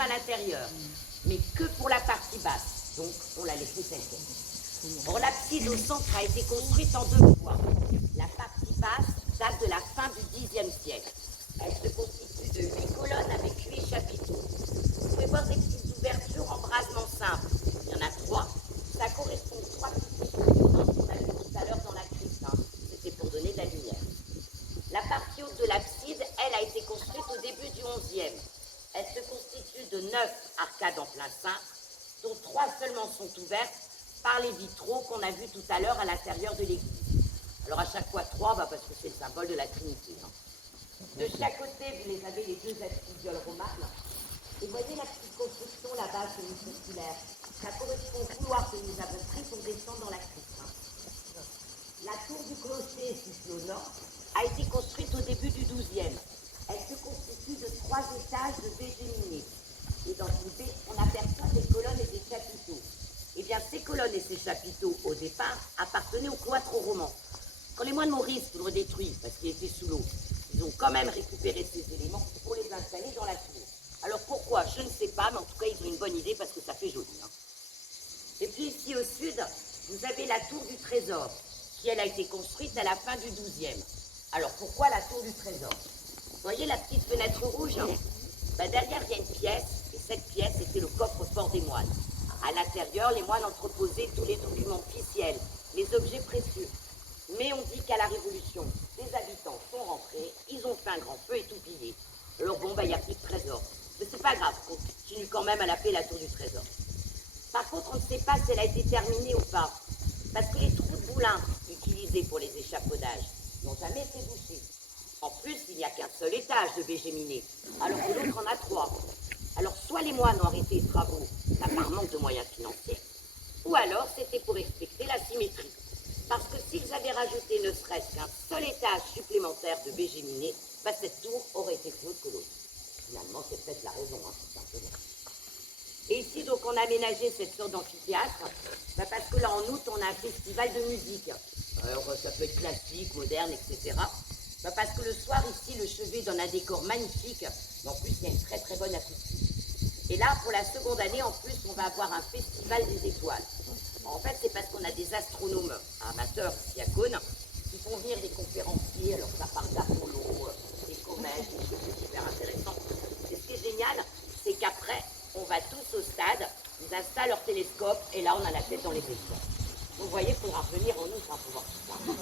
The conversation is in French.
comme à l'intérieur, mais que pour la partie basse. Donc, on l'a laissé telle quelle. Or, l'abside au centre a été construite en deux fois. La partie basse date de la fin du Xe siècle. Elle se constitue de 8 colonnes avec 8 chapiteaux. Vous pouvez voir des petites ouvertures en brasement simple. Il y en a 3. Ça correspond aux 3 petites composantes qu'on a vues tout à l'heure dans la crypte. C'était pour donner de la lumière. La partie haute de l'abside, elle, a été construite au début du XIe. Elle se constitue de 9 arcades en plein cintre, dont 3 seulement sont ouvertes par les vitraux qu'on a vus tout à l'heure à l'intérieur de l'église. Alors à chaque fois 3, parce que c'est le symbole de la Trinité. De chaque côté, vous les avez les deux absidioles romanes. Et voyez la petite construction là-bas, semi-circulaire. Ça correspond au couloir que nous avons pris pour descendre dans la crypte. La tour du clocher, située au nord, a été construite au début du XIIe. Elle se constitue de 3 étages de baie géminée. Et dans une baie, on aperçoit des colonnes et des chapiteaux. Eh bien, ces colonnes et ces chapiteaux, au départ, appartenaient au cloître roman. Quand les moines Maurice le détruisent parce qu'il était sous l'eau, ils ont quand même récupéré ces éléments pour les installer dans la tour. Alors pourquoi? Je ne sais pas, mais en tout cas, ils ont une bonne idée parce que ça fait joli. Et puis ici au sud, vous avez la tour du trésor, qui elle a été construite à la fin du XIIe. Alors pourquoi la tour du trésor? Vous voyez la petite fenêtre rouge? Derrière, il y a une pièce, et cette pièce était le coffre-fort des moines. À l'intérieur, les moines entreposaient tous les documents officiels, les objets précieux. Mais on dit qu'à la Révolution, les habitants sont rentrés, ils ont fait un grand feu et tout pillé. Alors bon, il n'y a plus de trésor. Mais c'est pas grave, on continue quand même à l'appeler la tour du trésor. Par contre, on ne sait pas si elle a été terminée ou pas. Parce que les trous de boulins utilisés pour les échafaudages n'ont jamais été bouchés. En plus, il n'y a qu'un seul étage de baie géminée, alors que l'autre en a 3. Alors, soit les moines ont arrêté les travaux, par manque de moyens financiers, ou alors c'était pour respecter la symétrie. Parce que s'ils avaient rajouté ne serait-ce qu'un seul étage supplémentaire de baie géminée, cette tour aurait été plus haute que l'autre. Finalement, c'est peut-être la raison, tout simplement. Et ici, donc, on a aménagé cette sorte d'amphithéâtre, parce que là, en août, on a un festival de musique. Alors, ça peut être classique, moderne, etc. Parce que le soir, ici, le chevet donne un décor magnifique, mais en plus, il y a une très très bonne acoustique. Et là, pour la seconde année, en plus, on va avoir un festival des étoiles. En fait, c'est parce qu'on a des astronomes amateurs ici à Cône qui font venir des conférenciers, alors ça parle d'Apollo, des comètes, des choses super intéressantes. Et ce qui est génial, c'est qu'après, on va tous au stade, ils installent leur télescope, et là, on a la tête dans les étoiles. Donc, vous voyez, il faudra revenir en août pour voir tout ça.